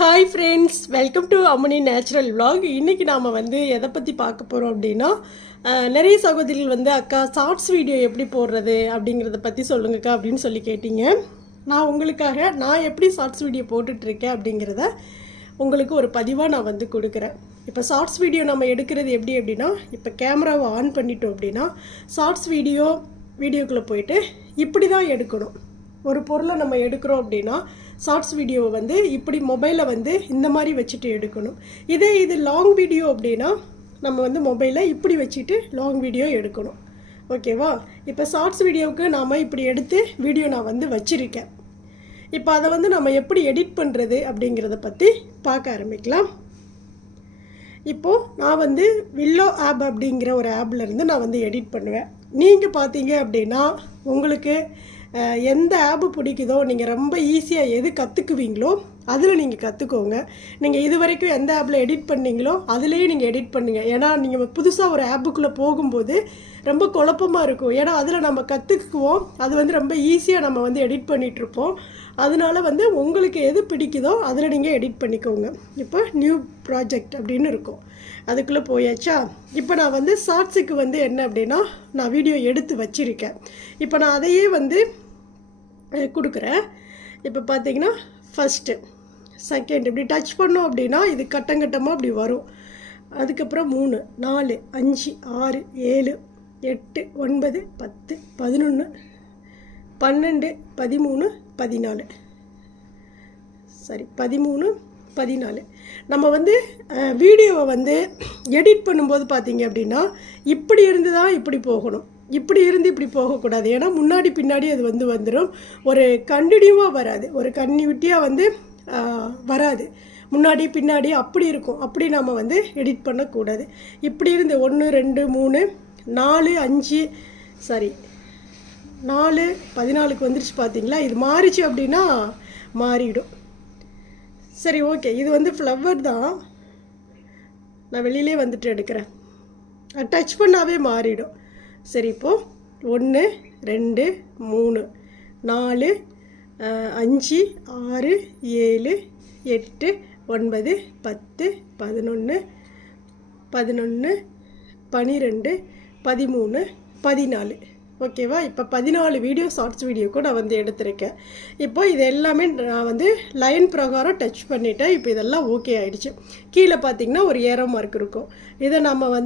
Hi friends, welcome to Amani Natural Vlog. இன்னைக்கு நாம எதை பத்தி பார்க்க போறோம் அப்படினா நிறைய சகோதரிகள் அக்கா ஷார்ட்ஸ் வீடியோ எப்படி போடுறது அப்படிங்கறத பத்தி சொல்லுங்கக்கா அப்படினு சொல்லி கேட்டிங்க. நான் உங்களுக்காக நான் எப்படி ஷார்ட்ஸ் வீடியோ போட்டுட்டு இருக்கேன் அப்படிங்கறத உங்களுக்கு ஒரு பதிவா நான் கொடுக்கிறேன். இப்போ ஷார்ட்ஸ் வீடியோ நம்ம எடுக்கிறது எப்படி அப்படினா இப்போ கேமராவை ஆன் பண்ணிட்டோம் அப்படினா ஷார்ட்ஸ் வீடியோக்குள்ள போய்ட்டு இப்படி தான் எடுக்கணும். ஒரு பொருளை நம்ம எடுக்கிறோம் அப்படினா ஷார்ட்ஸ் வீடியோவை இப்படி மொபைலை இந்த மாதிரி வச்சுட்டு எடுக்கணும். இது லாங் வீடியோ அப்படினா நம்ம மொபைலை இப்படி வச்சுட்டு லாங் வீடியோ எடுக்கணும். ஓகேவா? இப்போ ஷார்ட்ஸ் வீடியோவுக்கு நாம இப்படி எடுத்து வீடியோ நான் வச்சிருக்கேன். இப்போ அதை நம்ம எப்படி எடிட் பண்ணுறது அப்படிங்கிறத பற்றி பார்க்க ஆரம்பிக்கலாம். இப்போது நான் வில்லோ ஆப் அப்படிங்கிற ஒரு ஆப்லேருந்து நான் எடிட் பண்ணுவேன். நீங்கள் பார்த்தீங்க அப்படின்னா உங்களுக்கு எந்த ஆப் பிடிக்குதோ நீங்கள் ரொம்ப ஈஸியாக எது கற்றுக்குவீங்களோ அதில் நீங்கள் கற்றுக்கோங்க. நீங்கள் இது வரைக்கும் எந்த ஆப்பில் எடிட் பண்ணீங்களோ அதுலேயே நீங்கள் எடிட் பண்ணுங்கள். ஏன்னா நீங்கள் புதுசாக ஒரு ஆப்புக்குள்ளே போகும்போது ரொம்ப குழப்பமாக இருக்கும். ஏன்னா அதில் நம்ம கற்றுக்குவோம், அது ரொம்ப ஈஸியாக நம்ம எடிட் பண்ணிகிட்ருப்போம். அதனால உங்களுக்கு எது பிடிக்குதோ அதில் நீங்கள் எடிட் பண்ணிக்கோங்க. இப்போ நியூ ப்ராஜெக்ட் அப்படின்னு இருக்கும், அதுக்குள்ளே போயாச்சா. இப்போ நான் ஷார்ட்ஸுக்கு என்ன அப்படின்னா நான் வீடியோ எடுத்து வச்சுருக்கேன். இப்போ நான் அதையே கொடுக்குறேன். இப்போ பார்த்தீங்கன்னா ஃபஸ்ட்டு செகண்ட் இப்படி டச் பண்ணோம் அப்படின்னா இது கட்டங்கட்டமாக அப்படி வரும். அதுக்கப்புறம் 3 4 5 6 7 8 9 10 11 12 13 14 சரி 13 14 நம்ம வீடியோவை எடிட் பண்ணும்போது பார்த்தீங்க அப்படின்னா இப்படி இருந்து தான் இப்படி போகணும், இப்படி இருந்து இப்படி போகக்கூடாது. ஏன்னா முன்னாடி பின்னாடி அது வந்துடும், ஒரு கண்டினியூவாக வராது, ஒரு கன்டினியூட்டியாக வராது. முன்னாடி பின்னாடி அப்படி இருக்கும். அப்படி நம்ம எடிட் பண்ணக்கூடாது. இப்படி இருந்து 1 2 3 4 5 சரி 4 14க்கு வந்துருச்சு பார்த்தீங்களா. இது மாறிச்சு அப்படின்னா மாறிடும். சரி ஓகே, இது ஃப்ளவர் தான். நான் வெளியிலே எடுக்கிறேன். டச் பண்ணாவே மாறிடும். சரி இப்போது 1 2 3 4 5 6 7 8 9 10 11 11 12 13 14 ஓகேவா. இப்போ 14 வீடியோ ஷார்ட்ஸ் வீடியோக்கும் நான் எடுத்திருக்கேன். இப்போ இது எல்லாமே நான் லைன் பிரகாரம் டச் பண்ணிட்டேன். இப்போ இதெல்லாம் ஓகே ஆகிடுச்சு. கீழே பார்த்தீங்கன்னா ஒரு ஏரோ மார்க் இருக்கும். இதை நம்ம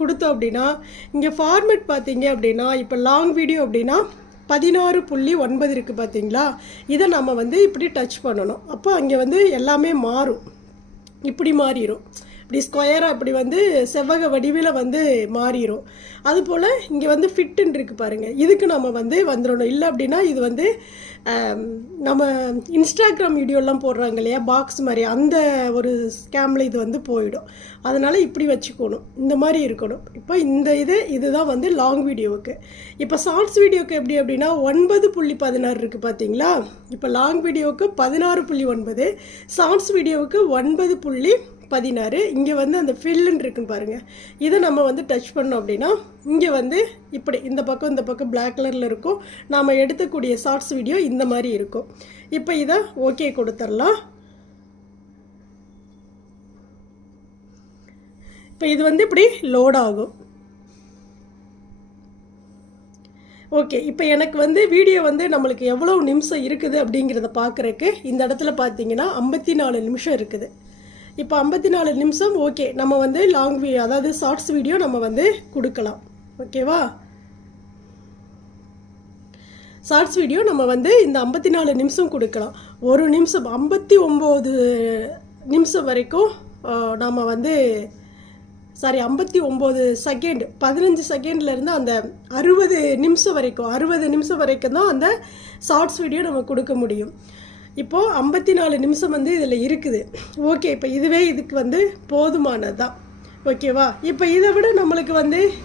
கொடுத்தோம் அப்படின்னா இங்கே ஃபார்மேட் பார்த்தீங்க அப்படின்னா இப்போ லாங் வீடியோ அப்படின்னா 16.9 இருக்குது பார்த்தீங்களா. இதை நம்ம இப்படி டச் பண்ணணும். அப்போ அங்கே எல்லாமே மாறும், இப்படி மாறிடும். இப்படி ஸ்கொயராக இப்படி செவ்வக வடிவில் மாறிடும். அதுபோல் இங்கே ஃபிட்டுன்னு இருக்குது பாருங்கள், இதுக்கு நம்ம வந்துடணும். இல்லை அப்படின்னா இது நம்ம இன்ஸ்டாகிராம் வீடியோலாம் போடுறாங்க இல்லையா, பாக்ஸ் மாதிரி, அந்த ஒரு ஸ்கேமில் இது போயிடும். அதனால் இப்படி வச்சுக்கணும், இந்த மாதிரி இருக்கணும். இப்போ இதுதான் லாங் வீடியோவுக்கு. இப்போ ஷார்ட்ஸ் வீடியோவுக்கு எப்படி அப்படின்னா 9.16 இருக்குது பார்த்தீங்களா. இப்போ லாங் வீடியோவுக்கு 16.9, ஷார்ட்ஸ் வீடியோவுக்கு 9.16. இங்கே அந்த ஃபில்லுன்னு இருக்குன்னு பாருங்கள், இதை நம்ம டச் பண்ணோம் அப்படின்னா இங்கே இப்படி இந்த பக்கம் பிளாக் கலரில் இருக்கும். நாம் எடுக்கக்கூடிய ஷார்ட்ஸ் வீடியோ இந்த மாதிரி இருக்கும். இப்போ இதை ஓகே கொடுத்துடலாம். இப்போ இது இப்படி லோட் ஆகும். ஓகே, இப்போ எனக்கு வீடியோ நம்மளுக்கு எவ்வளோ நிமிஷம் இருக்குது அப்படிங்கிறத பார்க்குறதுக்கு இந்த இடத்துல பார்த்தீங்கன்னா 54 நிமிஷம் இருக்குது. இப்போ 54 நிமிஷம் ஓகே. நம்ம லாங் அதாவது ஷார்ட்ஸ் வீடியோ நம்ம கொடுக்கலாம். ஓகேவா? ஷார்ட்ஸ் வீடியோ நம்ம இந்த 54 நிமிஷம் கொடுக்கலாம். ஒரு நிமிஷம் 59 நிமிஷம் வரைக்கும் நாம் 59 செகண்ட் 15 செகண்ட்லேருந்து அந்த 60 நிமிஷம் வரைக்கும் தான் அந்த ஷார்ட்ஸ் வீடியோ நம்ம கொடுக்க முடியும். இப்போது 54 நிமிஷம் இதில் இருக்குது. ஓகே, இப்போ இதுவே இதுக்கு போதுமானது தான். ஓகேவா? இப்போ இதை விட நம்மளுக்கு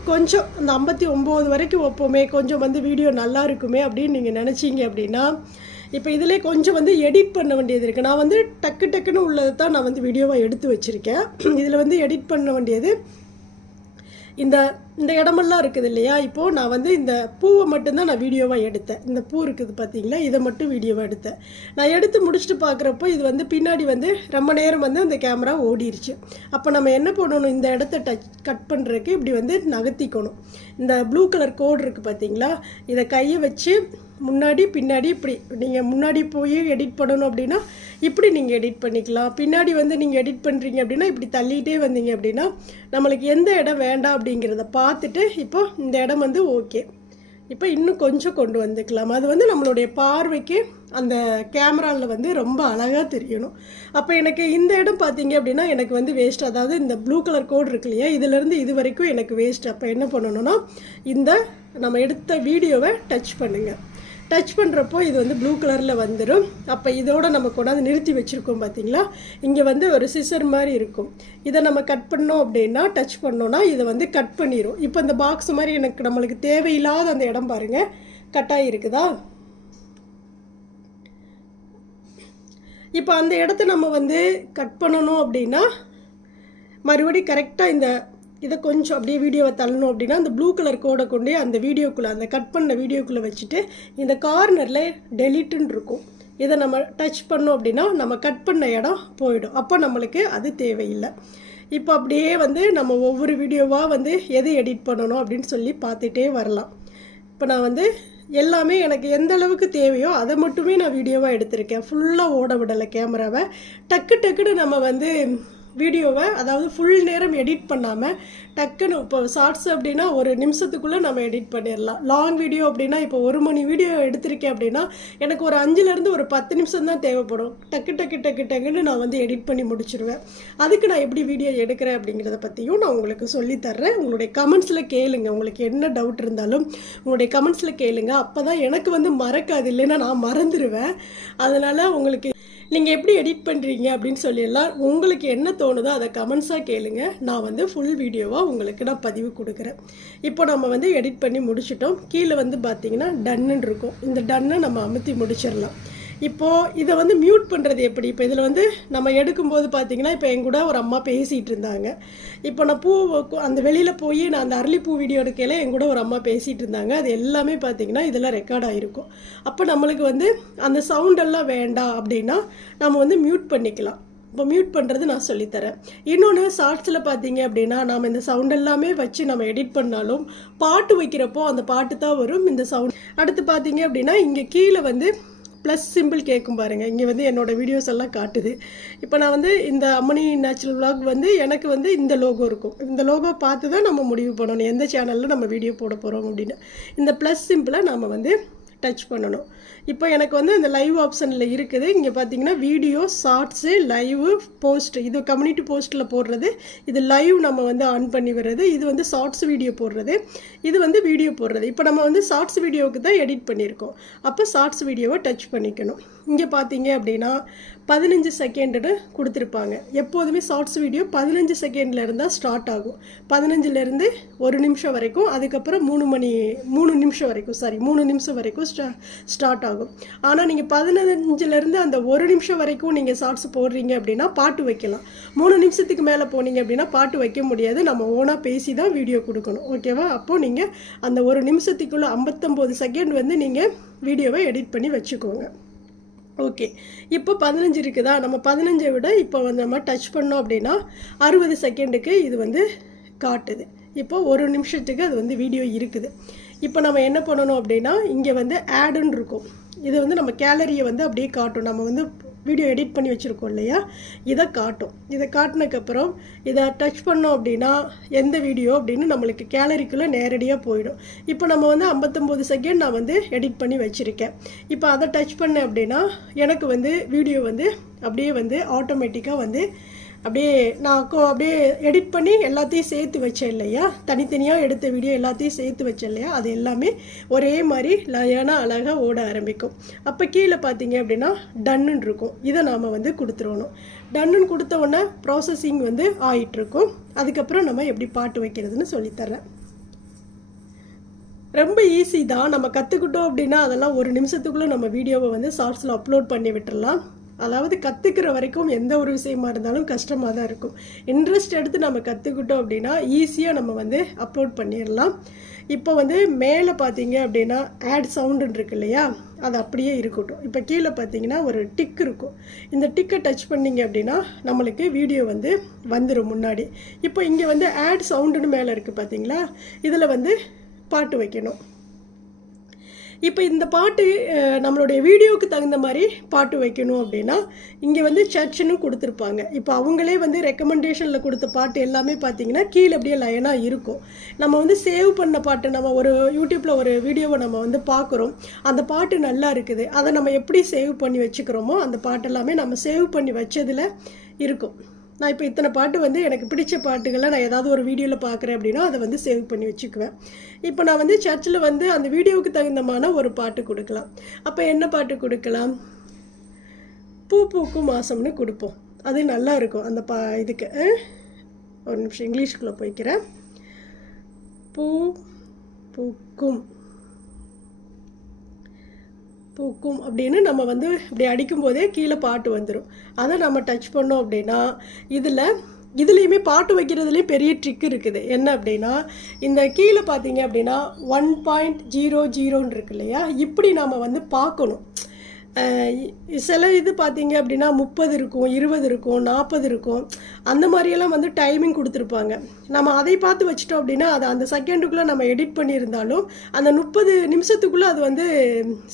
கொஞ்சம் அந்த 59 வரைக்கும் வைப்போமே, கொஞ்சம் வீடியோ நல்லா இருக்குமே அப்படின்னு நீங்கள் நினச்சிங்க அப்படின்னா இப்போ இதிலே கொஞ்சம் எடிட் பண்ண வேண்டியது இருக்குது. நான் டக்குன்னு உள்ளதை தான் நான் வீடியோவாக எடுத்து வச்சுருக்கேன். இதில் எடிட் பண்ண வேண்டியது இந்த இந்த இடமெல்லாம் இருக்குது இல்லையா, இப்போது நான் வந்து இந்த பூவை மட்டும்தான் நான் வீடியோவாக எடுத்தேன். இந்த பூ இருக்குது பார்த்தீங்களா, இதை மட்டும் வீடியோவாக எடுத்தேன். நான் எடுத்து முடிச்சுட்டு பார்க்குறப்போ இது வந்து பின்னாடி வந்து ரொம்ப நேரம் வந்து அந்த கேமரா ஓடிடுச்சு. அப்போ நம்ம என்ன பண்ணணும், இந்த இடத்த கட் பண்ணுறதுக்கு இப்படி வந்து நகர்த்திக்கணும். இந்த ப்ளூ கலர் கோடு இருக்குது பார்த்தீங்களா, இதை கையை வச்சு முன்னாடி பின்னாடி இப்படி நீங்கள் முன்னாடி போய் எடிட் பண்ணணும் அப்படின்னா இப்படி நீங்கள் எடிட் பண்ணிக்கலாம். பின்னாடி வந்து நீங்கள் எடிட் பண்ணுறீங்க அப்படின்னா இப்படி தள்ளிகிட்டே வந்தீங்க அப்படின்னா நம்மளுக்கு எந்த இடம் வேண்டாம் அப்படிங்கிறத பார்த்துட்டு இப்போ இந்த இடம் வந்து ஓகே, இப்போ இன்னும் கொஞ்சம் கொண்டு வந்துக்கலாம். அது வந்து நம்மளுடைய பார்வைக்கு அந்த கேமராவில் வந்து ரொம்ப அழகாக தெரியணும். அப்போ எனக்கு இந்த இடம் பார்த்தீங்க அப்படின்னா எனக்கு வந்து வேஸ்ட், அதாவது இந்த ப்ளூ கலர் கோடு இருக்கு இல்லையா, இதிலேருந்து இது வரைக்கும் எனக்கு வேஸ்ட். அப்போ என்ன பண்ணணும்னா இந்த நம்ம எடுத்த வீடியோவை டச் பண்ணுங்கள். டச் பண்ணுறப்போ இது வந்து ப்ளூ கலரில் வந்துடும். அப்போ இதோட நம்ம கொண்டாந்து நிறுத்தி வச்சுருக்கோம் பார்த்தீங்களா, இங்கே வந்து ஒரு சிசர் மாதிரி இருக்கும். இதை நம்ம கட் பண்ணோம் அப்படின்னா டச் பண்ணோன்னா இதை வந்து கட் பண்ணிடும். இப்போ இந்த பாக்ஸ் மாதிரி எனக்கு நம்மளுக்கு தேவையில்லாத அந்த இடம் பாருங்கள் கட்டாகி இருக்குதா. இப்போ அந்த இடத்த நம்ம வந்து கட் பண்ணணும் அப்படின்னா மறுபடியும் கரெக்டாக இந்த இதை கொஞ்சம் அப்படியே வீடியோவை தள்ளணும் அப்படின்னா அந்த ப்ளூ கலர் கோடை கொண்டே அந்த வீடியோக்குள்ளே அந்த கட் பண்ண வீடியோக்குள்ளே வச்சுட்டு இந்த கார்னரில் டெலிட்டுன்னு இருக்கும். இதை நம்ம டச் பண்ணோம் அப்படின்னா நம்ம கட் பண்ண இடம் போயிடும். அப்போ நம்மளுக்கு அது தேவையில்லை. இப்போ அப்படியே வந்து நம்ம ஒவ்வொரு வீடியோவாக வந்து எது எடிட் பண்ணணும் அப்படின்னு சொல்லி பார்த்துட்டே வரலாம். இப்போ நான் வந்து எல்லாமே எனக்கு எந்த அளவுக்கு தேவையோ அதை மட்டுமே நான் வீடியோவாக எடுத்திருக்கேன். ஃபுல்லாக ஓட விடலை கேமராவை. டக்குன்னு நம்ம வந்து வீடியோவை அதாவது ஃபுல் நேரம் எடிட் பண்ணாமல் டக்குன்னு இப்போ ஷார்ட்ஸ் அப்படின்னா ஒரு நிமிஷத்துக்குள்ளே நம்ம எடிட் பண்ணிடலாம். லாங் வீடியோ அப்படின்னா இப்போ 1 மணி வீடியோ எடுத்திருக்கேன் அப்படின்னா எனக்கு ஒரு 5லேருந்து ஒரு 10 நிமிஷம் தான் தேவைப்படும். டக்குன்னு நான் வந்து எடிட் பண்ணி முடிச்சிடுவேன். அதுக்கு நான் எப்படி வீடியோ எடுக்கிறேன் அப்படிங்கிறத பற்றியும் நான் உங்களுக்கு சொல்லித்தர்றேன். உங்களுடைய கமெண்ட்ஸில் கேளுங்க. உங்களுக்கு என்ன டவுட் இருந்தாலும் உங்களுடைய கமெண்ட்ஸில் கேளுங்க. அப்போ தான் எனக்கு வந்து மறக்காது, இல்லைன்னா நான் மறந்துடுவேன். அதனால் உங்களுக்கு நீங்கள் எப்படி எடிட் பண்ணுறீங்க அப்படின்னு சொல்லிடலாம். உங்களுக்கு என்ன தோணுதோ அதை கமெண்ட்ஸாக கேளுங்க. நான் வந்து ஃபுல் வீடியோவாக உங்களுக்கு நான் பதிவு கொடுக்குறேன். இப்போ நம்ம வந்து எடிட் பண்ணி முடிச்சிட்டோம். கீழே வந்து பார்த்தீங்கன்னா டன்னு இருக்கும். இந்த டன்னை நம்ம அமுத்தி முடிச்சிடலாம். இப்போது இதை வந்து மியூட் பண்ணுறது எப்படி, இப்போ இதில் வந்து நம்ம எடுக்கும்போது பார்த்தீங்கன்னா இப்போ என் கூட ஒரு அம்மா பேசிகிட்டு இருந்தாங்க. இப்போ நான் பூ அந்த வெளியில் போய் நான் அந்த அரளிப்பூ வீடியோ எடுக்கையில் என் கூட ஒரு அம்மா பேசிகிட்டு இருந்தாங்க. அது எல்லாமே பார்த்தீங்கன்னா இதெல்லாம் ரெக்கார்ட் ஆகிருக்கும். அப்போ நம்மளுக்கு வந்து அந்த சவுண்டெல்லாம் வேண்டாம் அப்படின்னா நம்ம வந்து மியூட் பண்ணிக்கலாம். இப்போ மியூட் பண்ணுறது நான் சொல்லித்தரேன். இன்னொன்று ஷார்ட்ஸில் பார்த்தீங்க அப்படின்னா நம்ம இந்த சவுண்ட் எல்லாமே வச்சு நம்ம எடிட் பண்ணாலும் பாட்டு வைக்கிறப்போ அந்த பாட்டு தான் வரும் இந்த சவுண்ட். அடுத்து பார்த்தீங்க அப்படின்னா இங்கே கீழே வந்து ப்ளஸ் சிம்பிள் கேட்கும் பாருங்கள். இங்கே வந்து என்னோடய வீடியோஸ் எல்லாம் காட்டுது. இப்போ நான் வந்து இந்த அம்மணி நேச்சுரல் விளாக் வந்து எனக்கு வந்து இந்த லோகோ இருக்கும். இந்த லோகோ பார்த்து தான் நம்ம முடிவு பண்ணணும் எந்த சேனலில் நம்ம வீடியோ போட போகிறோம் அப்படின்னு. இந்த ப்ளஸ் சிம்பிளை நம்ம வந்து டச் பண்ணணும். இப்போ எனக்கு வந்து இந்த லைவ் ஆப்ஷனில் இருக்குது. இங்கே பார்த்தீங்கன்னா வீடியோ, ஷார்ட்ஸு, லைவு, போஸ்ட். இது கம்யூனிட்டி போஸ்ட்டில் போடுறது. இது லைவ் நம்ம வந்து ஆன் பண்ணி வர்றது. இது வந்து ஷார்ட்ஸ் வீடியோ போடுறது. இது வந்து வீடியோ போடுறது. இப்போ நம்ம வந்து ஷார்ட்ஸ் வீடியோவுக்கு தான் எடிட் பண்ணியிருக்கோம். அப்போ ஷார்ட்ஸ் வீடியோவை டச் பண்ணிக்கணும். இங்கே பார்த்தீங்க அப்படின்னா 15 செகண்டுன்னு கொடுத்துருப்பாங்க. எப்போதுமே ஷார்ட்ஸ் வீடியோ 15 செகண்டில் இருந்தால் ஸ்டார்ட் ஆகும். 15லேருந்து 1 நிமிஷம் வரைக்கும், அதுக்கப்புறம் 3 நிமிஷம் வரைக்கும் 3 நிமிஷம் வரைக்கும் ஸ்டார்ட் ஆகும். ஆனால் நீங்கள் 15லேருந்து அந்த 1 நிமிஷம் வரைக்கும் நீங்கள் ஷார்ட்ஸ் போடுறீங்க அப்படின்னா பாட்டு வைக்கலாம். 3 நிமிஷத்துக்கு மேலே போனீங்க அப்படின்னா பாட்டு வைக்க முடியாது. நம்ம ஓனாக பேசி தான் வீடியோ கொடுக்கணும். ஓகேவா? அப்போது நீங்கள் அந்த 1 நிமிஷத்துக்குள்ளே 59 செகண்ட் வந்து நீங்கள் வீடியோவை எடிட் பண்ணி வச்சுக்கோங்க. ஓகே, இப்போ 15 இருக்குதா? நம்ம 15ஐ விட இப்போ வந்து நம்ம டச் பண்ணோம் அப்படின்னா 60 செகண்டுக்கு இது வந்து காட்டுது. இப்போ 1 நிமிஷத்துக்கு அது வந்து வீடியோ இருக்குது. இப்போ நம்ம என்ன பண்ணணும் அப்படின்னா இங்கே வந்து ஆடுன்னு இருக்கும். இது வந்து நம்ம கேலரியை வந்து அப்படியே காட்டும். நம்ம வந்து வீடியோ எடிட் பண்ணி வச்சுருக்கோம் இல்லையா, இதை காட்டும். இதை காட்டினதுக்கப்புறம் இதை டச் பண்ணோம் அப்படின்னா எந்த வீடியோ அப்படின்னு நம்மளுக்கு கேலரிக்குள்ளே நேரடியாக போயிடும். இப்போ நம்ம வந்து 59 செகண்ட் நான் வந்து எடிட் பண்ணி வச்சுருக்கேன். இப்போ அதை டச் பண்ணேன் அப்படின்னா எனக்கு வந்து வீடியோ வந்து அப்படியே வந்து ஆட்டோமேட்டிக்காக வந்து அப்படியே நான் அப்படியே எடிட் பண்ணி எல்லாத்தையும் சேர்த்து வச்சேன் இல்லையா, தனித்தனியாக எடுத்த வீடியோ எல்லாத்தையும் சேர்த்து வச்சேன் இல்லையா, அது எல்லாமே ஒரே மாதிரி லயனாக அழகாக ஓட ஆரம்பிக்கும். அப்போ கீழே பார்த்தீங்க அப்படின்னா டன்னுன்னு இருக்கும். இதை நாம் வந்து கொடுத்துருவணும். டன்னுன்னு கொடுத்த உடனே ப்ராசஸிங் வந்து ஆகிட்டுருக்கும். அதுக்கப்புறம் நம்ம எப்படி பாட்டு வைக்கிறதுன்னு சொல்லித்தரேன். ரொம்ப ஈஸி தான். நம்ம கற்றுக்கிட்டோம் அப்படின்னா அதெல்லாம் 1 நிமிஷத்துக்குள்ளே நம்ம வீடியோவை வந்து ஷார்ட்ஸில் அப்லோட் பண்ணி விட்டுடலாம். அதாவது கற்றுக்கிற வரைக்கும் எந்த ஒரு விஷயமா இருந்தாலும் கஷ்டமாக தான் இருக்கும். இன்ட்ரெஸ்ட் எடுத்து நம்ம கற்றுக்கிட்டோம் அப்படின்னா ஈஸியாக நம்ம வந்து அப்லோட் பண்ணிடலாம். இப்போ வந்து மேலே பார்த்தீங்க அப்படின்னா ஆட் சவுண்டுன்னு இருக்கு இல்லையா, அது அப்படியே இருக்கட்டும். இப்போ கீழே பார்த்தீங்கன்னா ஒரு டிக் இருக்கும். இந்த டிக்கை டச் பண்ணிங்க அப்படின்னா நம்மளுக்கு வீடியோ வந்து வந்துடும் முன்னாடி. இப்போ இங்கே வந்து ஆட் சவுண்டுன்னு மேலே இருக்குது பார்த்தீங்களா, இதில் வந்து பாட்டு வைக்கணும். இப்போ இந்த பாட்டு நம்மளுடைய வீடியோவுக்கு தகுந்த மாதிரி பாட்டு வைக்கணும் அப்படின்னா இங்கே வந்து சர்ச்சுன்னு கொடுத்துருப்பாங்க. இப்போ அவங்களே வந்து ரெக்கமெண்டேஷனில் கொடுத்த பாட்டு எல்லாமே பார்த்தீங்கன்னா கீழே அப்படியே லைனாக இருக்கும். நம்ம வந்து சேவ் பண்ண பாட்டு, நம்ம ஒரு யூடியூப்பில் ஒரு வீடியோவை நம்ம வந்து பார்க்குறோம், அந்த பாட்டு நல்லா இருக்குது, அதை நம்ம எப்படி சேவ் பண்ணி வச்சுக்கிறோமோ அந்த பாட்டு எல்லாமே நம்ம சேவ் பண்ணி வச்சதில் இருக்கும். நான் இப்போ இத்தனை பாட்டு வந்து எனக்கு பிடிச்ச பாட்டுகளை நான் ஏதாவது ஒரு வீடியோவில் பார்க்குறேன் அப்படின்னா அதை வந்து சேவ் பண்ணி வச்சுக்குவேன். இப்போ நான் வந்து சர்ச்சில் வந்து அந்த வீடியோவுக்கு தகுந்தமான ஒரு பாட்டு கொடுக்கலாம். அப்போ என்ன பாட்டு கொடுக்கலாம்? பூ பூக்கும் மாசம்னு கொடுப்போம். அது நல்லா இருக்கும் அந்த இதுக்கு. ஒரு நிமிஷம் இங்கிலீஷ்குள்ளே போய்க்கிறேன். பூ பூக்கும் பூக்கும் அப்படின்னு நம்ம வந்து இப்படி அடிக்கும்போதே கீழே பாட்டு வந்துடும். அதை நம்ம டச் பண்ணோம் அப்படின்னா இதுலேயுமே பாட்டு வைக்கிறதுலேயும் பெரிய ட்ரிக் இருக்குது. என்ன அப்படின்னா இந்த கீழே பார்த்தீங்க அப்படின்னா 1.00 இருக்கு இல்லையா, இப்படி நம்ம வந்து பார்க்கணும். சில இது பார்த்தீங்க அப்படின்னா 30 இருக்கும், 20 இருக்கும், 40 இருக்கும், அந்த மாதிரியெல்லாம் வந்து டைமிங் கொடுத்துருப்பாங்க. நம்ம அதை பார்த்து வச்சிட்டோம் அப்படின்னா அது அந்த செகண்டுக்குள்ளே நம்ம எடிட் பண்ணியிருந்தாலும் அந்த 30 நிமிஷத்துக்குள்ளே அது வந்து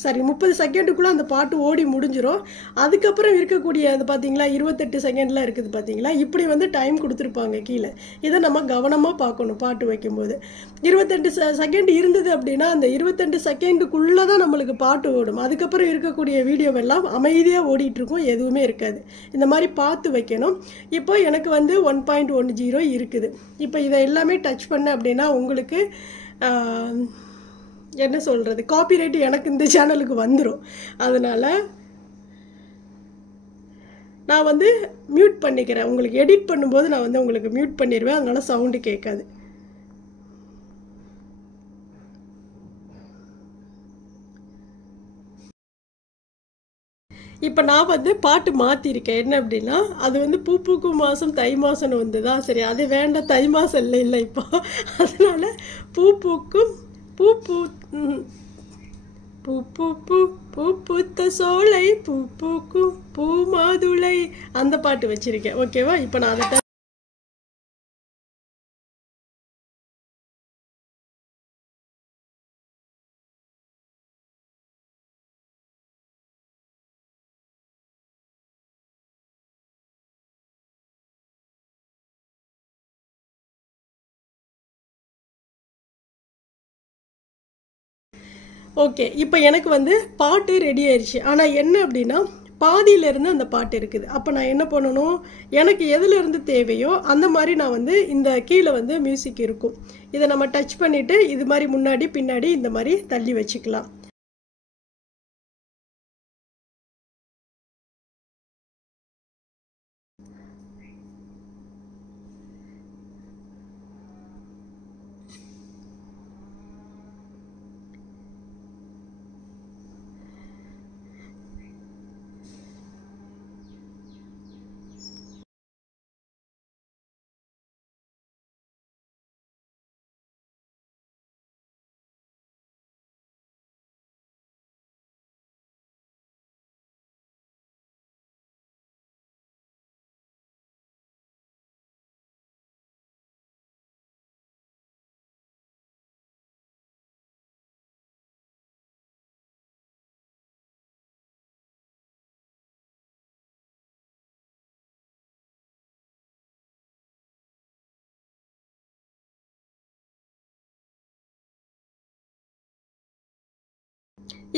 30 செகண்டுக்குள்ளே அந்த பாட்டு ஓடி முடிஞ்சிடும். அதுக்கப்புறம் இருக்கக்கூடிய அது பார்த்தீங்களா 28 செகண்டில் இருக்குது பார்த்தீங்களா, இப்படி வந்து டைம் கொடுத்துருப்பாங்க கீழே. இதை நம்ம கவனமாக பார்க்கணும். பாட்டு வைக்கும்போது 28 செகண்ட் இருந்தது அப்படின்னா அந்த 28 செகண்டுக்குள்ளே தான் நம்மளுக்கு பாட்டு ஓடும். அதுக்கப்புறம் இருக்கக்கூடிய வீடியோவெல்லாம் அமைதியாக ஓடிட்டுருக்கும், எதுவுமே இருக்காது. இந்த மாதிரி பார்த்து வைக்கணும். இப்போ எனக்கு வந்து 1.10 இருக்குது. இப்போ இதை எல்லாமே டச் பண்ண அப்படின்னா உங்களுக்கு என்ன சொல்கிறது, காப்பிரைட் எனக்கு இந்த சேனலுக்கு வந்துடும். அதனால் நான் வந்து மியூட் பண்ணிக்கிறேன். உங்களுக்கு எடிட் பண்ணும்போது நான் வந்து உங்களுக்கு மியூட் பண்ணிடுவேன், அதனால் சவுண்டு கேட்காது. இப்போ நான் வந்து பாட்டு மாற்றிருக்கேன். என்ன அப்படின்னா அது வந்து பூ பூக்கும் மாதம் தை மாதம்னு வந்து தான், சரி அது வேண்டாம், தை மாதம் இல்லை இப்போ. அதனால் பூ பூக்கும் பூ பூ பூ பூ பூ பூ பூத்த சோலை பூ பூக்கும் பூ மாதுளை அந்த பாட்டு வச்சுருக்கேன். ஓகேவா? இப்போ நான் அதை ஓகே. இப்போ எனக்கு வந்து பாட்டு ரெடி ஆயிடுச்சு. ஆனால் என்ன அப்படின்னா பாதியிலேருந்து அந்த பாட்டு இருக்குது. அப்போ நான் என்ன பண்ணணும், எனக்கு எதுலேருந்து தேவையோ அந்த மாதிரி நான் வந்து இந்த கீழே வந்து மியூசிக் இருக்கும், இதை நம்ம டச் பண்ணிவிட்டு இது மாதிரி முன்னாடி பின்னாடி இந்த மாதிரி தள்ளி வச்சுக்கலாம்.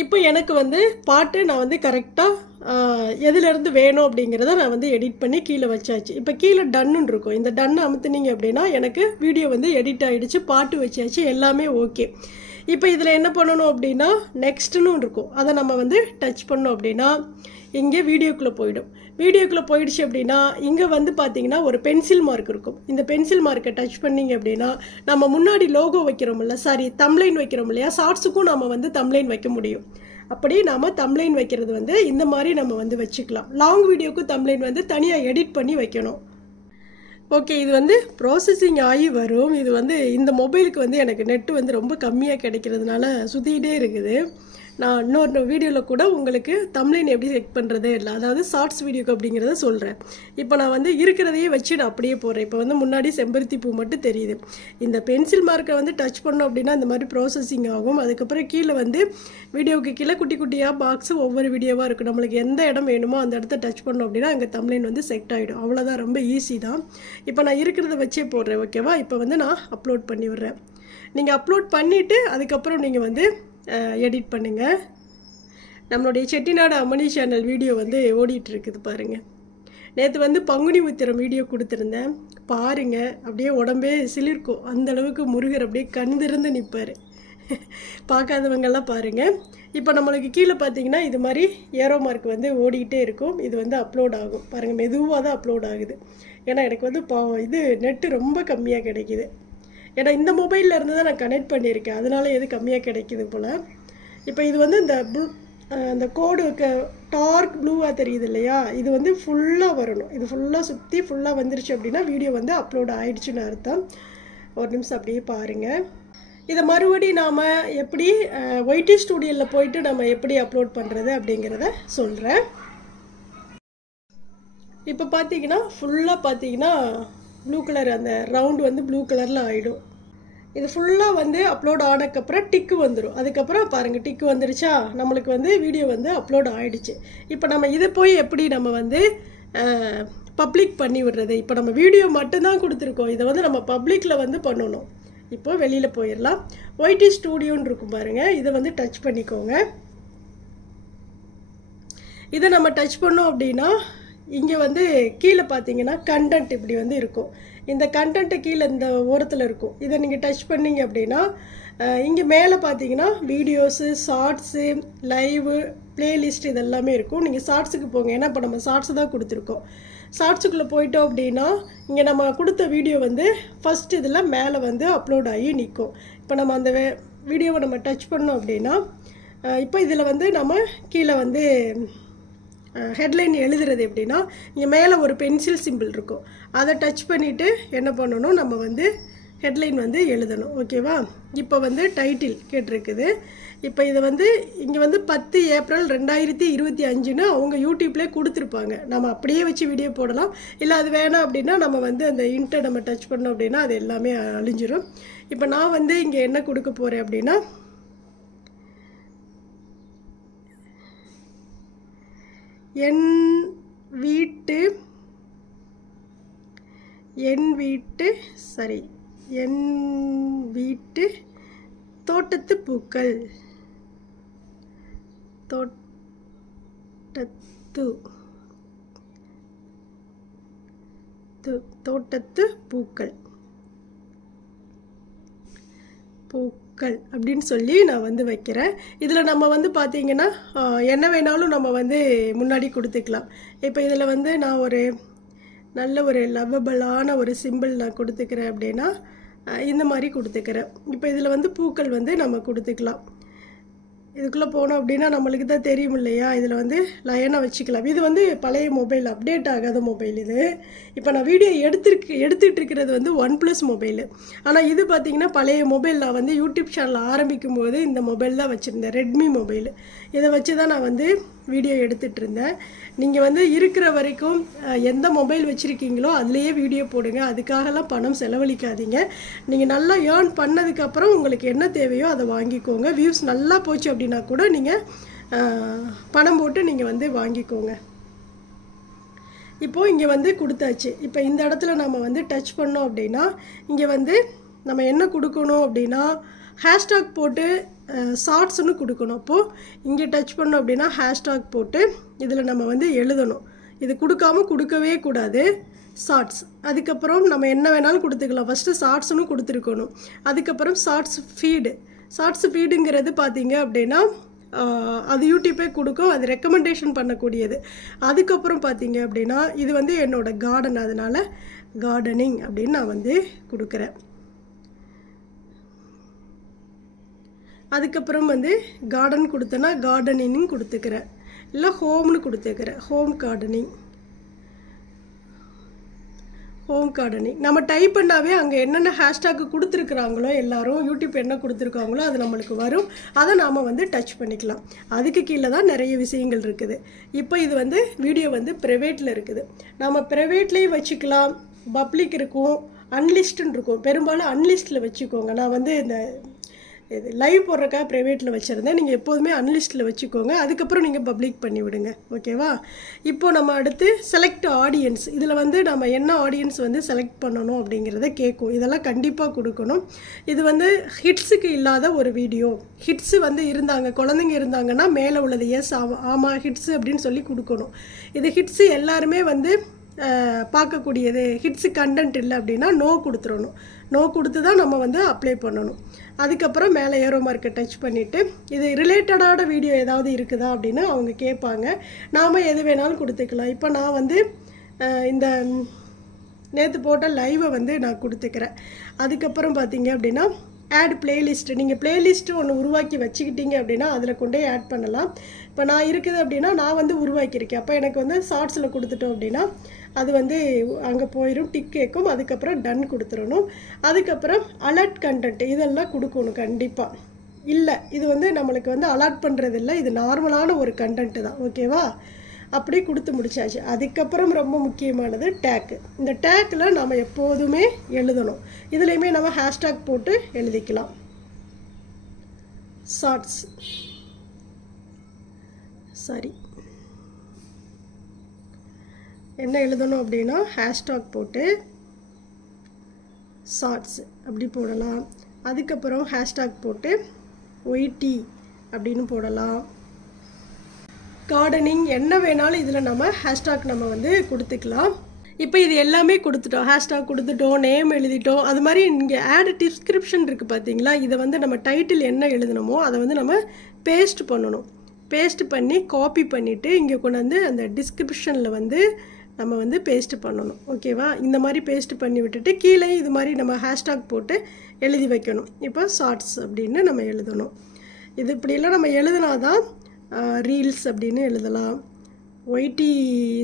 இப்போ எனக்கு வந்து பாட்டு நான் வந்து கரெக்டாக எதுலேருந்து வேணும் அப்படிங்கிறத நான் வந்து எடிட் பண்ணி கீழே வச்சாச்சு. இப்போ கீழே டன்னுன்னு இருக்கும், இந்த டன்னு அமுத்துனீங்க அப்படின்னா எனக்கு வீடியோ வந்து எடிட் ஆகிடுச்சு, பாட்டு வச்சாச்சு, எல்லாமே ஓகே. இப்போ இதில் என்ன பண்ணணும் அப்படின்னா நெக்ஸ்ட்டுன்னு இருக்கும், அதை நம்ம வந்து டச் பண்ணோம் அப்படின்னா இங்கே வீடியோக்குள்ளே போயிடும். வீடியோக்குள்ளே போயிடுச்சு அப்படின்னா இங்கே வந்து பார்த்தீங்கன்னா ஒரு பென்சில் மார்க் இருக்கும். இந்த பென்சில் மார்க்கை டச் பண்ணிங்க அப்படின்னா நம்ம முன்னாடி லோகோ வைக்கிறோம்ல, சாரி தம்ப்லைன் வைக்கிறோம் இல்லையா, ஷார்ட்ஸுக்கும் நம்ம வந்து தம்ப்லைன் வைக்க முடியும். அப்படி நாம் தம்ப்லைன் வைக்கிறது வந்து இந்த மாதிரி நம்ம வந்து வச்சுக்கலாம். லாங் வீடியோக்கு தம்ப்லைன் வந்து தனியாக எடிட் பண்ணி வைக்கணும். ஓகே, இது வந்து ப்ராசஸிங் ஆகி வரும். இது வந்து இந்த மொபைலுக்கு வந்து எனக்கு நெட்டு வந்து ரொம்ப கம்மியாக கிடைக்கிறதுனால சுற்றிக்கிட்டே இருக்குது. நான் இன்னொரு வீடியோவில் கூட உங்களுக்கு தம்ப்லைன் எப்படி செட் பண்ணுறது இல்லை, அதாவது ஷார்ட்ஸ் வீடியோக்கு அப்படிங்கிறத சொல்கிறேன். இப்போ நான் வந்து இருக்கிறதையே வச்சு நான் அப்படியே போடுறேன். இப்போ வந்து முன்னாடி செம்பருத்தி பூ மட்டும் தெரியுது. இந்த பென்சில் மார்க்கை வந்து டச் பண்ணோம் அப்படின்னா இந்த மாதிரி ப்ராசஸிங் ஆகும். அதுக்கப்புறம் கீழே வந்து வீடியோவுக்கு கீழே குட்டி குட்டியாக பாக்ஸு ஒவ்வொரு வீடியோவாக இருக்கும். நம்மளுக்கு எந்த இடம் வேணுமோ அந்த இடத்த டச் பண்ணோம் அப்படின்னா அங்கே தம்ப்லைன் வந்து செட் ஆகிடும். அவ்வளோதான், ரொம்ப ஈஸி தான். இப்போ நான் இருக்கிறத வச்சே போடுறேன். ஓகேவா? இப்போ வந்து நான் அப்லோட் பண்ணி விடுறேன். நீங்கள் அப்லோட் பண்ணிவிட்டு அதுக்கப்புறம் நீங்கள் வந்து எடிட் பண்ணுங்கள். நம்மளுடைய செட்டிநாடு அம்மணி சேனல் வீடியோ வந்து ஓடிட்டு இருக்குது பாருங்கள். நேற்று வந்து பங்குனி உத்திரம் வீடியோ கொடுத்துருந்தேன் பாருங்கள். அப்படியே உடம்பே சிலிர்க்கும், அந்தளவுக்கு முருகர் அப்படியே கண் திறந்து நிற்பார். பார்க்காதவங்கெல்லாம் பாருங்கள். இப்போ நம்மளுக்கு கீழே பார்த்தீங்கன்னா இது மாதிரி ஏரோ மார்க் வந்து ஓடிக்கிட்டே இருக்கும். இது வந்து அப்லோட் ஆகும் பாருங்கள். மெதுவாக தான் அப்லோட் ஆகுது. ஏன்னா எனக்கு வந்து இது நெட்டு ரொம்ப கம்மியாக கிடைக்கிது. ஏன்னா இந்த மொபைலில் இருந்து தான் நான் கனெக்ட் பண்ணியிருக்கேன், அதனால எது கம்மியாக கிடைக்கிது போல். இப்போ இது வந்து இந்த கோடு டார்க் ப்ளூவாக தெரியுது இல்லையா, இது வந்து ஃபுல்லாக வரணும். இது ஃபுல்லாக சுற்றி ஃபுல்லாக வந்துருச்சு அப்படின்னா வீடியோ வந்து அப்லோட் ஆகிடுச்சுன்னு அர்த்தம். ஒரு நிமிஷம் அப்படியே பாருங்கள். இதை மறுபடியும் நாம் எப்படி ஒய்டி ஸ்டூடியோவில் போயிட்டு நம்ம எப்படி அப்லோட் பண்ணுறது அப்படிங்கிறத சொல்கிறேன். இப்போ பார்த்தீங்கன்னா ஃபுல்லாக பார்த்தீங்கன்னா ப்ளூ கலர், அந்த ரவுண்டு வந்து ப்ளூ கலரில் ஆகிடும். இது ஃபுல்லாக வந்து அப்லோட் ஆனதுக்கப்புறம் டிக்கு வந்துடும். அதுக்கப்புறம் பாருங்கள் டிக்கு வந்துருச்சா, நம்மளுக்கு வந்து வீடியோ வந்து அப்லோட் ஆகிடுச்சு. இப்போ நம்ம இதை போய் எப்படி நம்ம வந்து பப்ளிக் பண்ணி விடுறது? இப்போ நம்ம வீடியோ மட்டும்தான் கொடுத்துருக்கோம், இதை வந்து நம்ம பப்ளிக்கில் வந்து பண்ணணும். இப்போ வெளியில் போயிடலாம். ஒய்டி ஸ்டூடியோன்னு இருக்கும் பாருங்கள், இதை வந்து டச் பண்ணிக்கோங்க. இதை நம்ம டச் பண்ணோம் அப்படின்னா இங்கே வந்து கீழே பார்த்தீங்கன்னா கண்டென்ட் இப்படி வந்து இருக்கும். இந்த கண்டென்ட்டு கீழே இந்த ஓரத்தில் இருக்கும். இதை நீங்கள் டச் பண்ணிங்க அப்படின்னா இங்கே மேலே பார்த்தீங்கன்னா வீடியோஸு, ஷார்ட்ஸு, லைவு, பிளேலிஸ்ட் இதெல்லாமே இருக்கும். நீங்கள் ஷார்ட்ஸுக்கு போங்க, ஏன்னா இப்போ நம்ம ஷார்ட்ஸு தான் கொடுத்துருக்கோம். ஷார்ட்ஸுக்குள்ளே போயிட்டோம் அப்படின்னா இங்கே நம்ம கொடுத்த வீடியோ வந்து ஃபஸ்ட் இதில் மேலே வந்து அப்லோட் ஆகி நிற்கும். இப்போ நம்ம அந்த வீடியோவை நம்ம டச் பண்ணோம் அப்படின்னா இப்போ இதில் வந்து நம்ம கீழே வந்து ஹெட்லைன் எழுதுறது எப்படின்னா இங்கே மேலே ஒரு பென்சில் சிம்பிள் இருக்கும், அதை டச் பண்ணிவிட்டு என்ன பண்ணணும், நம்ம வந்து ஹெட்லைன் வந்து எழுதணும். ஓகேவா? இப்போ வந்து டைட்டில் கேட்டிருக்குது. இப்போ இதை வந்து இங்கே வந்து 10 ஏப்ரல் 2025ன்னு அவங்க யூடியூப்லேயே கொடுத்துருப்பாங்க. நம்ம அப்படியே வச்சு வீடியோ போடலாம். இல்லை அது வேணாம் அப்படின்னா நம்ம வந்து அந்த இன்ட்டை நம்ம டச் பண்ணோம் அப்படின்னா அது எல்லாமே அழிஞ்சிடும். இப்போ நான் வந்து இங்கே என்ன கொடுக்க போகிறேன் அப்படின்னா என் வீட்டு தோட்டத்து பூக்கள், தோட்டத்து பூக்கள் அப்படின்னு சொல்லி நான் வந்து வைக்கிறேன். இதில் நம்ம வந்து பார்த்தீங்கன்னா என்ன வேணாலும் நம்ம வந்து முன்னாடி கொடுத்துக்கலாம். இப்போ இதில் வந்து நான் ஒரு நல்ல ஒரு லவ்வபிளான ஒரு சிம்பிள் நான் கொடுத்துக்கிறேன் அப்படின்னா இந்த மாதிரி கொடுத்துக்கிறேன். இப்போ இதில் வந்து பூக்கள் வந்து நம்ம கொடுத்துக்கலாம். இதுக்குள்ளே போனோம் அப்படின்னா நம்மளுக்கு தான் தெரியும் இல்லையா, இதில் வந்து லைனாக வச்சுக்கலாம். இது வந்து பழைய மொபைல், அப்டேட் ஆகாத மொபைல் இது. இப்போ நான் வீடியோ எடுத்துகிட்டு இருக்கிறது வந்து OnePlus மொபைலு. ஆனால் இது பார்த்திங்கன்னா பழைய மொபைல். நான் வந்து யூடியூப் சேனல் ஆரம்பிக்கும் போது இந்த மொபைல் தான் வச்சுருந்தேன், ரெட்மி மொபைலு. இதை வச்சு தான் நான் வந்து வீடியோ எடுத்துகிட்டு இருந்தேன். நீங்கள் வந்து இருக்கிற வரைக்கும் எந்த மொபைல் வச்சுருக்கீங்களோ அதுலேயே வீடியோ போடுங்க. அதுக்காகலாம் பணம் செலவழிக்காதீங்க. நீங்கள் நல்லா ஏர்ன் பண்ணதுக்கப்புறம் உங்களுக்கு என்ன தேவையோ அதை வாங்கிக்கோங்க. வியூஸ் நல்லா போச்சு அப்படின்னா கூட நீங்கள் பணம் போட்டு நீங்கள் வந்து வாங்கிக்கோங்க. இப்போது இங்கே வந்து கொடுத்தாச்சு. இப்போ இந்த இடத்துல நம்ம வந்து டச் பண்ணோம் அப்படின்னா இங்கே வந்து நம்ம என்ன கொடுக்கணும் அப்படின்னா ஹேஷ்டாக் போட்டு ஷார்ட்ஸ்னு கொடுக்கணும். அப்போது இங்கே டச் பண்ணோம் அப்படின்னா ஹேஷ்டாக் போட்டு இதில் நம்ம வந்து எழுதணும். இது கொடுக்கவே கூடாது, ஷார்ட்ஸ். அதுக்கப்புறம் நம்ம என்ன வேணாலும் கொடுத்துக்கலாம். ஃபஸ்ட்டு ஷார்ட்ஸ்னு கொடுத்துருக்கணும். அதுக்கப்புறம் ஷார்ட்ஸ் ஃபீடுங்கிறது பார்த்தீங்க அப்படின்னா அது யூடியூப்பே கொடுக்கும், அது ரெக்கமெண்டேஷன் பண்ணக்கூடியது. அதுக்கப்புறம் பார்த்தீங்க அப்படின்னா இது வந்து என்னோடய கார்டன், அதனால் கார்டனிங் அப்படின்னு நான் வந்து கொடுக்குறேன். அதுக்கப்புறம் வந்து கார்டன் கொடுத்தேன்னா கார்டனிங் கொடுத்துக்கிறேன், இல்லை ஹோம்னு கொடுத்துக்கிறேன், ஹோம் கார்டனிங். நம்ம டைப் பண்ணாவே அங்கே என்னென்ன ஹேஷ்டாக் கொடுத்துருக்குறாங்களோ எல்லாரும் யூடியூப் என்ன கொடுத்துருக்காங்களோ அது நம்மளுக்கு வரும். அதை நாம் வந்து டச் பண்ணிக்கலாம். அதுக்கு கீழே தான் நிறைய விஷயங்கள் இருக்குது. இப்போ இது வந்து வீடியோ வந்து ப்ரைவேட்டில் இருக்குது. நம்ம ப்ரைவேட்லேயும் வச்சுக்கலாம், பப்ளிக் இருக்கும், அன்லிஸ்ட்டுன்னு இருக்கும். பெரும்பாலும் அன்லிஸ்ட்டில் வச்சுக்கோங்க. நான் வந்து இந்த இது லைவ் போடுறக்கா ப்ரைவேட்டில் வச்சுருந்தேன். நீங்கள் எப்போதுமே அன்லிஸ்ட்டில் வச்சுக்கோங்க. அதுக்கப்புறம் நீங்கள் பப்ளிக் பண்ணி விடுங்க. ஓகேவா? இப்போது நம்ம அடுத்து செலக்ட் ஆடியன்ஸ். இதில் வந்து நம்ம என்ன ஆடியன்ஸ் வந்து செலக்ட் பண்ணணும் அப்படிங்கிறத கேட்கும். இதெல்லாம் கண்டிப்பாக கொடுக்கணும். இது வந்து ஹிட்ஸுக்கு இல்லாத ஒரு வீடியோ. ஹிட்ஸு வந்து இருந்தாங்க, குழந்தைங்க இருந்தாங்கன்னா மேலே உள்ளது எஸ் ஆமாம் ஹிட்ஸு அப்படின்னு சொல்லி கொடுக்கணும். இது ஹிட்ஸு எல்லாருமே வந்து பார்க்கக்கூடியது, ஹிட்ஸு கண்டென்ட் இல்லை அப்படின்னா நோ கொடுத்துடணும். நோ கொடுத்து தான் நம்ம வந்து அப்ளை பண்ணணும். அதுக்கப்புறம் மேலே ஏரோ மார்க்கை டச் பண்ணிவிட்டு இது ரிலேட்டடான வீடியோ ஏதாவது இருக்குதா அப்படின்னு அவங்க கேட்பாங்க. நாம் எது வேணாலும் கொடுத்துக்கலாம். இப்போ நான் வந்து இந்த நேற்று போட்ட லைவை வந்து நான் கொடுத்துக்கிறேன். அதுக்கப்புறம் பார்த்தீங்க அப்படின்னா ஆட் பிளேலிஸ்ட்டு. நீங்கள் பிளேலிஸ்ட்டு ஒன்று உருவாக்கி வச்சுக்கிட்டீங்க அப்படின்னா அதில் கொண்டே ஆட் பண்ணலாம். இப்போ நான் இருக்குது அப்படின்னா நான் வந்து உருவாக்கியிருக்கேன். அப்போ எனக்கு வந்து ஷார்ட்ஸில் கொடுத்துட்டோம் அப்படின்னா அது வந்து அங்கே போயிடும், டிக் கேட்கும். அதுக்கப்புறம் டன் கொடுத்துடணும். அதுக்கப்புறம் அலர்ட் கண்டென்ட் இதெல்லாம் கொடுக்கணும் கண்டிப்பாக. இல்லை இது வந்து நம்மளுக்கு வந்து அலர்ட் பண்ணுறது இல்லை, இது நார்மலான ஒரு கண்டென்ட்டு தான். ஓகேவா? அப்படி கொடுத்து முடிச்சாச்சு. அதுக்கப்புறம் ரொம்ப முக்கியமானது டேக்கு. இந்த டேக்கில் நம்ம எப்போதுமே எழுதணும். இதுலேயுமே நம்ம ஹேஷ்டாக் போட்டு எழுதிக்கலாம். ஷார்ட்ஸ் சரி என்ன எழுதணும் அப்படின்னா ஹேஷ்டாக் போட்டு ஷார்ட்ஸ் அப்படி போடலாம். அதுக்கப்புறம் ஹேஷ்டாக் போட்டு ஒய்டி அப்படின்னு போடலாம். கார்டனிங் என்ன வேணாலும் இதில் நம்ம ஹேஷ்டாக் நம்ம வந்து கொடுத்துக்கலாம். இப்போ இது எல்லாமே கொடுத்துட்டோம், ஹேஷ்டாக் கொடுத்துட்டோம், நேம் எழுதிட்டோம். அது மாதிரி இங்கே ஆட் டிஸ்கிரிப்ஷன் இருக்குது பார்த்தீங்களா? இதை வந்து நம்ம டைட்டில் என்ன எழுதணுமோ அதை வந்து நம்ம பேஸ்ட் பண்ணணும். பேஸ்ட் பண்ணி காப்பி பண்ணிவிட்டு இங்கே கொண்டு வந்து அந்த டிஸ்கிரிப்ஷனில் வந்து நம்ம வந்து பேஸ்ட் பண்ணணும். ஓகேவா? இந்த மாதிரி பேஸ்ட் பண்ணி விட்டுட்டு கீழே இது மாதிரி நம்ம ஹேஷ்டாக் போட்டு எழுதி வைக்கணும். இப்போ ஷார்ட்ஸ் அப்படின்னு நம்ம எழுதணும். இது இப்படியெல்லாம் நம்ம எழுதினா தான் ரீல்ஸ் அப்படின்னு எழுதலாம், ஒய்டி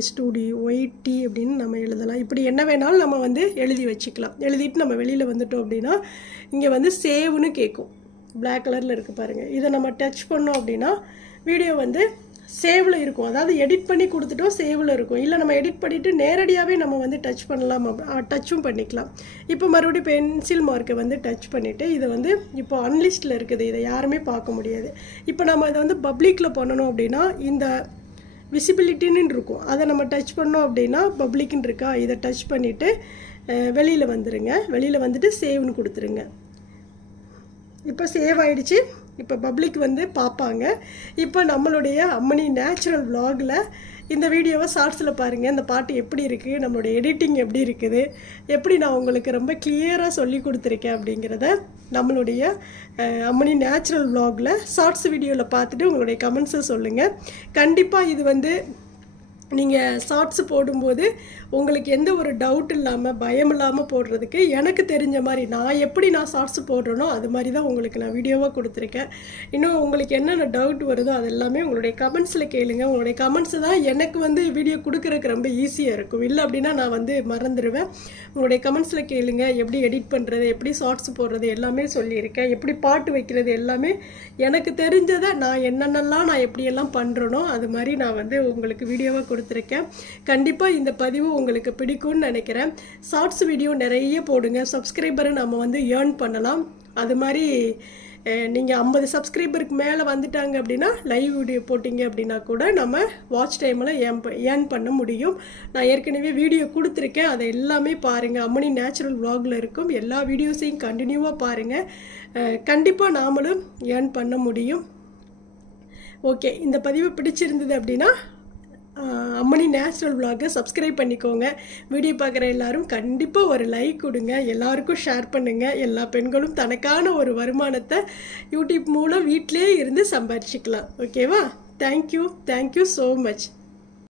ஸ்டூடியோ ஒய்டி அப்படின்னு நம்ம எழுதலாம். இப்படி என்ன வேணாலும் நம்ம வந்து எழுதி வச்சுக்கலாம். எழுதிட்டு நம்ம வெளியில் வந்துட்டோம் அப்படின்னா இங்கே வந்து சேவ்னு கேட்கும், பிளாக் கலரில் இருக்குது பாருங்கள். இதை நம்ம டச் பண்ணோம் அப்படின்னா வீடியோ வந்து சேவில் இருக்கும். அதாவது எடிட் பண்ணி கொடுத்துட்டோம் சேவில் இருக்கும். இல்லை நம்ம எடிட் பண்ணிவிட்டு நேரடியாகவே நம்ம வந்து டச் பண்ணலாம், டச்சும் பண்ணிக்கலாம். இப்போ மறுபடியும் பென்சில் மார்க்கை வந்து டச் பண்ணிவிட்டு இதை வந்து இப்போ அன்லிஸ்ட்டில் இருக்குது, இதை யாருமே பார்க்க முடியாது. இப்போ நம்ம அதை வந்து பப்ளிக்கில் பண்ணணும் அப்படின்னா இந்த விசிபிலிட்டின்னு இருக்கும், அதை நம்ம டச் பண்ணோம் அப்படின்னா பப்ளிக்னு இருக்கா, இதை டச் பண்ணிவிட்டு வெளியில் வந்துடுங்க. வெளியில் வந்துட்டு சேவ்னு கொடுத்துருங்க. இப்போ சேவ் ஆகிடுச்சு. இப்போ பப்ளிக் வந்து பார்ப்பாங்க. இப்போ நம்மளுடைய அம்மணி நேச்சுரல் விலாகில் இந்த வீடியோவை ஷார்ட்ஸில் பாருங்கள். இந்த பாட்டு எப்படி இருக்குது, நம்மளுடைய எடிட்டிங் எப்படி இருக்குது, எப்படி நான் உங்களுக்கு ரொம்ப கிளியராக சொல்லி கொடுத்துருக்கேன் அப்படிங்கிறத நம்மளுடைய அம்மணி நேச்சுரல் விலாகில் ஷார்ட்ஸ் வீடியோவில் பார்த்துட்டு உங்களுடைய கமெண்ட்ஸை சொல்லுங்கள். கண்டிப்பாக இது வந்து நீங்கள் ஷார்ட்ஸ் போடும்போது உங்களுக்கு எந்த ஒரு டவுட் இல்லாமல் பயம் இல்லாமல் போடுறதுக்கு எனக்கு தெரிஞ்ச மாதிரி நான் எப்படி ஷார்ட்ஸ் போடுறேனோ அது மாதிரி தான் உங்களுக்கு நான் வீடியோவாக கொடுத்துருக்கேன். இன்னும் உங்களுக்கு என்னென்ன டவுட் வருதோ அது எல்லாமே உங்களுடைய கமெண்ட்ஸில் கேளுங்க. உங்களுடைய கமெண்ட்ஸ் தான் எனக்கு வந்து வீடியோ கொடுக்குறதுக்கு ரொம்ப ஈஸியாக இருக்கும். இல்லை அப்படின்னா நான் வந்து மறந்துடுவேன். உங்களுடைய கமெண்ட்ஸில் கேளுங்க. எப்படி எடிட் பண்ணுறது, எப்படி ஷார்ட்ஸ் போடுறது எல்லாமே சொல்லியிருக்கேன். எப்படி பாட்டு வைக்கிறது எல்லாமே எனக்கு தெரிஞ்சதை நான் என்னென்னலாம் நான் எப்படியெல்லாம் பண்ணுறேனோ அது மாதிரி நான் வந்து உங்களுக்கு வீடியோவாக கொடுத்துருக்கேன். கண்டிப்பாக இந்த பதிவு உங்களுக்கு பிடிக்கும்னு நினைக்கிறேன். ஷார்ட்ஸ் வீடியோ நிறைய போடுங்க, சப்ஸ்கிரைபரை நம்ம வந்து ஏர்ன் பண்ணலாம். அது மாதிரி நீங்கள் 50 சப்ஸ்கிரைபருக்கு மேலே வந்துட்டாங்க அப்படின்னா லைவ் வீடியோ போட்டிங்க அப்படின்னா கூட நம்ம வாட்ச் டைமில் ஏர்ன் பண்ண முடியும். நான் ஏற்கனவே வீடியோ கொடுத்துருக்கேன், அதை எல்லாமே பாருங்கள். அம்மணி நேச்சுரல் விலாகில் இருக்கும் எல்லா வீடியோஸையும் கண்டினியூவாக பாருங்கள். கண்டிப்பாக நாமளும் ஏர்ன் பண்ண முடியும். ஓகே, இந்த பதிவு பிடிச்சிருந்தது அப்படின்னா அம்மணி நேச்சுரல் விலாகை சப்ஸ்கிரைப் பண்ணிக்கோங்க. வீடியோ பார்க்குற எல்லாரும் கண்டிப்பாக ஒரு லைக் கொடுங்க, எல்லாருக்கும் ஷேர் பண்ணுங்கள். எல்லா பெண்களும் தனக்கான ஒரு வருமானத்தை யூடியூப் மூலம் வீட்டிலே இருந்து சம்பாதிச்சிக்கலாம். ஓகேவா? Thank you so much.